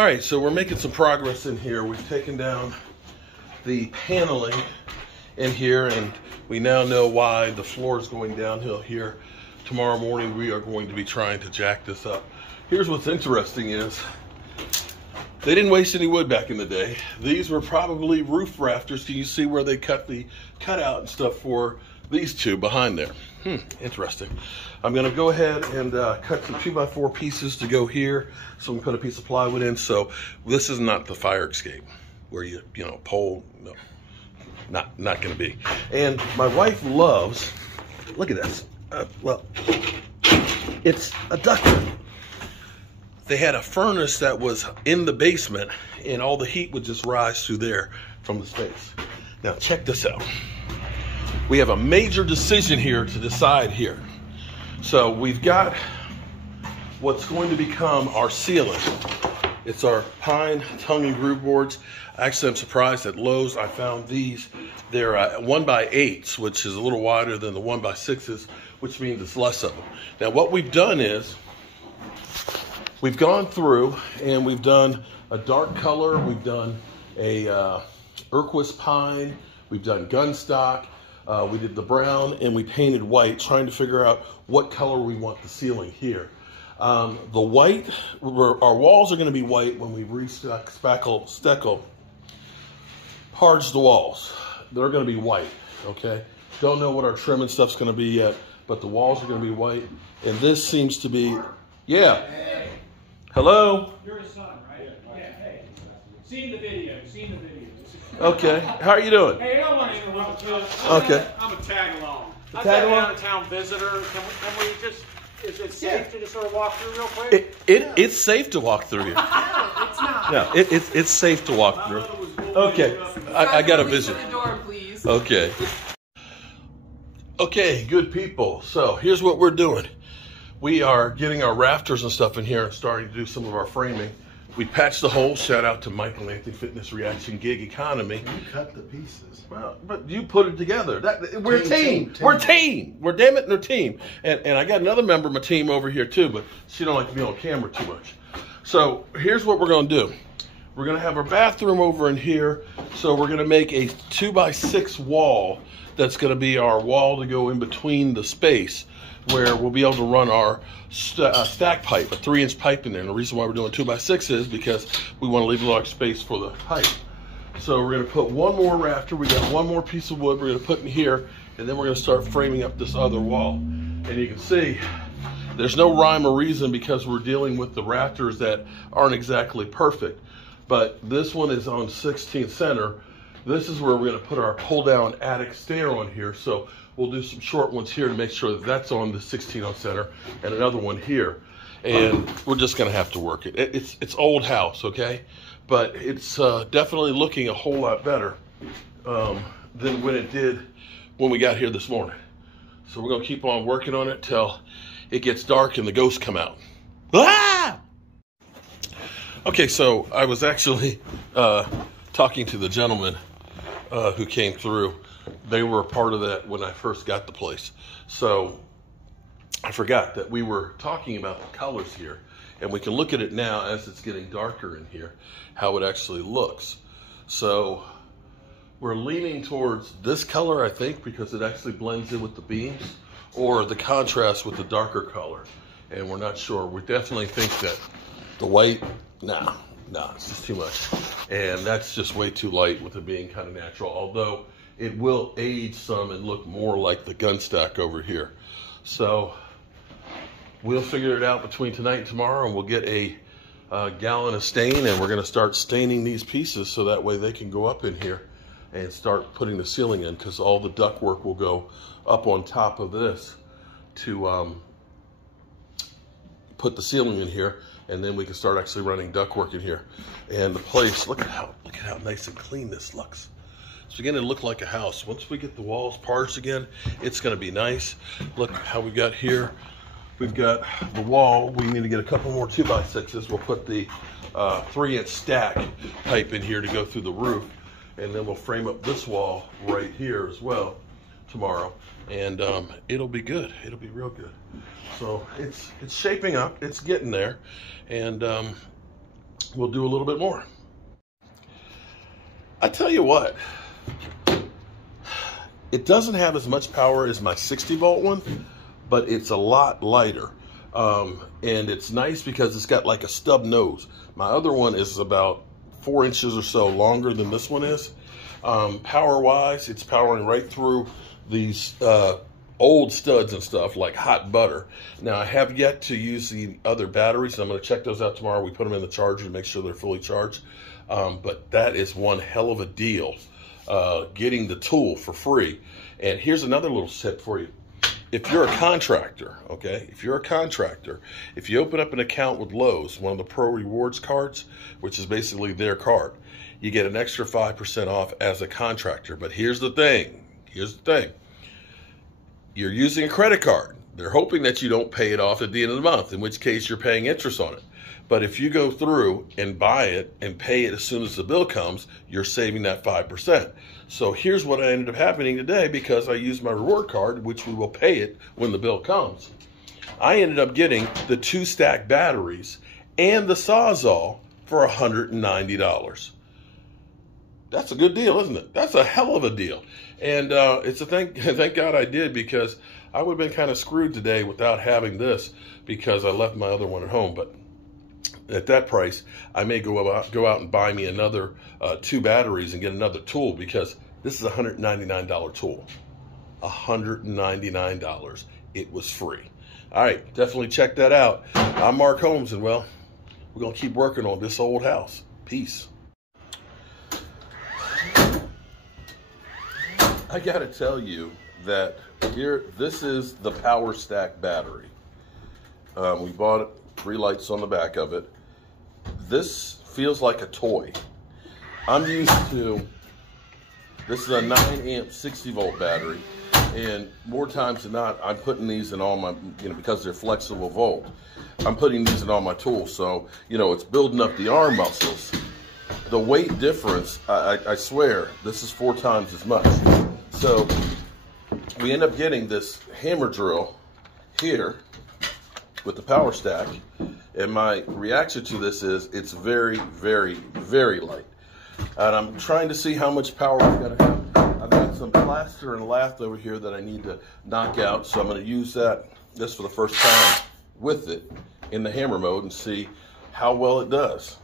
All right, so we're making some progress in here. We've taken down the paneling in here, and we now know why the floor is going downhill here. Tomorrow morning, we are going to be trying to jack this up. Here's what's interesting is they didn't waste any wood back in the day. These were probably roof rafters. Can you see where they cut the cutout and stuff for these two behind there? Interesting. I'm gonna go ahead and cut some 2x4 pieces to go here, so we can put a piece of plywood in. So this is not the fire escape where you know, pole, no, not gonna be. And my wife loves, look at this. Well, it's a ductwork. They had a furnace that was in the basement, and all the heat would just rise through there from the space. Now check this out. We have a major decision here to decide here. So we've got what's going to become our ceiling. It's our pine tongue and groove boards. Actually, I'm surprised at Lowe's I found these. They're 1x8s, which is a little wider than the 1x6s, which means it's less of them. Now what we've done is, we've gone through and we've done a dark color, we've done a Urquhart pine, we've done gunstock, we did the brown, and we painted white, trying to figure out what color we want the ceiling here. The white, our walls are going to be white when we stucco hards the walls. They're going to be white, okay? Don't know what our trim and stuff's going to be yet, but the walls are going to be white. And this seems to be, yeah. Hey. Hello? You're his son, right? Yeah, hey. Seen the video. Okay, how are you doing? Hey, I don't want to interrupt you. Okay. I'm a tag along. Tag along? I'm a out-of-town visitor. Can we just, is it safe to just sort of walk through real quick? It's safe to walk through here. No, it's not. No, it's safe to walk through. Okay, I got a vision. The door, please. Okay. Okay, good people. So here's what we're doing. We are getting our rafters and stuff in here and starting to do some of our framing. We patched the hole. Shout out to Michael Anthony Fitness Reaction Gig Economy. You cut the pieces. Well, but you put it together. We're a team. We're a team. We're damn it, we're a team. And I got another member of my team over here too, but she don't like to be on camera too much. So here's what we're going to do. We're going to have our bathroom over in here. So we're going to make a 2x6 wall. That's going to be our wall to go in between the space, where we'll be able to run our stack pipe, a 3-inch pipe in there. And the reason why we're doing 2x6 is because we want to leave a large space for the pipe. So we're going to put one more rafter. We got one more piece of wood we're going to put in here, and then we're going to start framing up this other wall. And you can see there's no rhyme or reason because we're dealing with the rafters that aren't exactly perfect. But this one is on 16th center. This is where we're going to put our pull-down attic stair on here. So we'll do some short ones here to make sure that that's on the 16th center, and another one here. And we're just going to have to work it. It's old house, okay? But it's definitely looking a whole lot better than when it did when we got here this morning. So we're going to keep on working on it till it gets dark and the ghosts come out. Ah! Okay, so I was actually talking to the gentleman who came through. They were a part of that when I first got the place. So I forgot that we were talking about the colors here, and we can look at it now as it's getting darker in here, how it actually looks. So we're leaning towards this color, I think, because it actually blends in with the beams, or the contrast with the darker color. And we're not sure. We definitely think that the white, nah, it's just too much. And that's just way too light with it being kind of natural, although it will age some and look more like the gunstock over here. So we'll figure it out between tonight and tomorrow, and we'll get a gallon of stain, and we're going to start staining these pieces so that way they can go up in here and start putting the ceiling in, because all the ductwork will go up on top of this to put the ceiling in here, and then we can start actually running ductwork in here. And the place, look at how nice and clean this looks. It's beginning to look like a house. Once we get the walls parsed again, it's going to be nice. Look how we got here. We've got the wall. We need to get a couple more 2x6s. We'll put the 3-inch stack pipe in here to go through the roof, and then we'll frame up this wall right here as well tomorrow, and it'll be good. It'll be real good. So it's shaping up. It's getting there, and we'll do a little bit more. I tell you what, it doesn't have as much power as my 60 volt one, but it's a lot lighter. And it's nice because it's got like a stub nose. My other one is about 4 inches or so longer than this one is. Power wise, it's powering right through these old studs and stuff like hot butter. Now I have yet to use the other batteries. I'm going to check those out tomorrow. We put them in the charger to make sure they're fully charged. But that is one hell of a deal, getting the tool for free. And here's another little tip for you. If you're a contractor, okay, if you open up an account with Lowe's, one of the Pro Rewards cards, which is basically their card, you get an extra 5% off as a contractor. But here's the thing. You're using a credit card. They're hoping that you don't pay it off at the end of the month, in which case you're paying interest on it. But if you go through and buy it and pay it as soon as the bill comes, you're saving that 5%. So here's what ended up happening today because I used my reward card, which we will pay it when the bill comes. I ended up getting the 2 stack batteries and the Sawzall for $190. That's a good deal, isn't it? That's a hell of a deal. And it's a thank God I did, because I would have been kind of screwed today without having this because I left my other one at home. But at that price, I may go out and buy me another 2 batteries and get another tool, because this is a $199 tool. $199. It was free. All right, definitely check that out. I'm Mark Holmes, and well, we're going to keep working on this old house. Peace. I got to tell you that this is the Power Stack battery. We bought it, 3 lights on the back of it. This feels like a toy. I'm used to, this is a 9 amp 60 volt battery, and more times than not, I'm putting these in all my, because they're flexible volt, I'm putting these in all my tools. So, it's building up the arm muscles. The weight difference, I swear, this is 4 times as much. So we end up getting this hammer drill here with the Power Stack, and my reaction to this is it's very, very, very light. And I'm trying to see how much power I've got to have. I've got some plaster and lath over here that I need to knock out, so I'm going to use this for the first time with it in the hammer mode and see how well it does.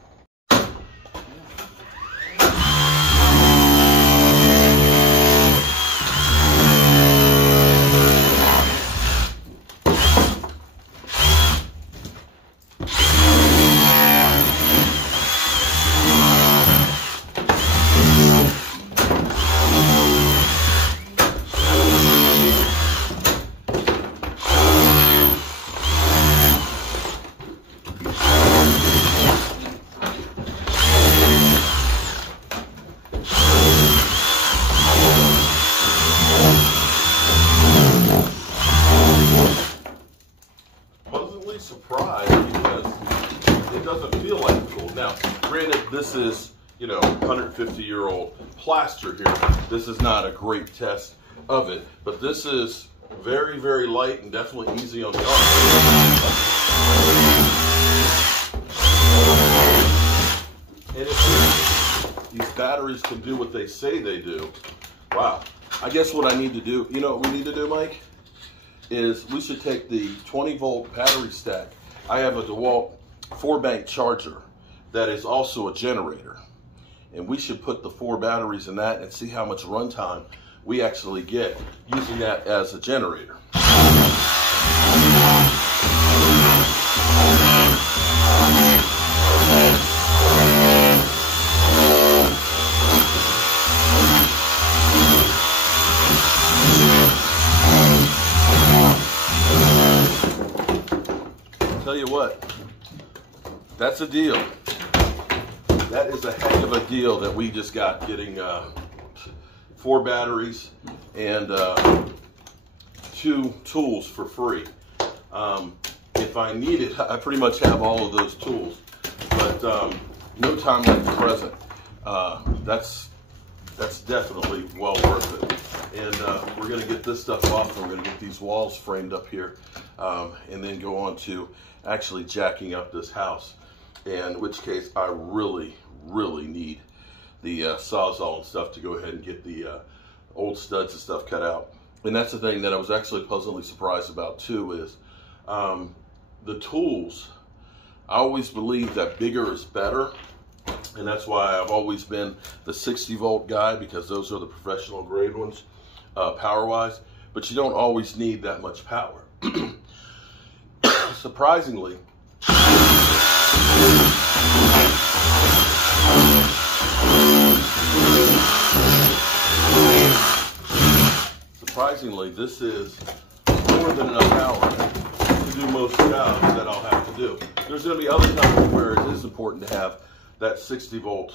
Surprised because it doesn't feel like a tool. Now, granted, this is 150-year-old plaster here. This is not a great test of it, but this is very, very light and definitely easy on the arm. And if these batteries can do what they say they do, wow. I guess what I need to do, what we need to do, Mike, is we should take the 20 volt battery stack. I have a DeWalt 4-bank charger that is also a generator, and we should put the 4 batteries in that and see how much runtime we actually get using that as a generator. Tell you what, that's a deal. That is a heck of a deal that we just got, getting 4 batteries and 2 tools for free. If I need it, I pretty much have all of those tools, but no time like the present. That's definitely well worth it. And we're going to get this stuff off, and we're going to get these walls framed up here, and then go on to actually jacking up this house. in which case I really need the Sawzall and stuff to go ahead and get the old studs and stuff cut out. And that's the thing that I was actually pleasantly surprised about too, is the tools. I always believe that bigger is better, and that's why I've always been the 60-volt guy, because those are the professional grade ones, power-wise. But you don't always need that much power. Surprisingly, this is more than enough power to do most jobs that I'll have to do. There's going to be other times where it is important to have that 60-volt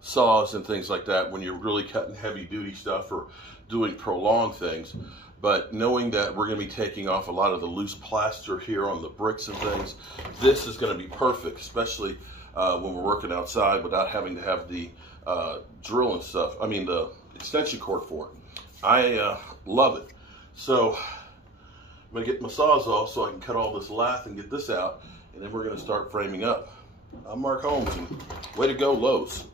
saws and things like that when you're really cutting heavy-duty stuff or doing prolonged things. But knowing that we're going to be taking off a lot of the loose plaster here on the bricks and things, this is going to be perfect, especially when we're working outside without having to have the drill and stuff. I mean, the extension cord for it. I love it. So I'm going to get my Sawzall so I can cut all this lath and get this out, and then we're going to start framing up. I'm Mark Holmes, and way to go, Lowe's.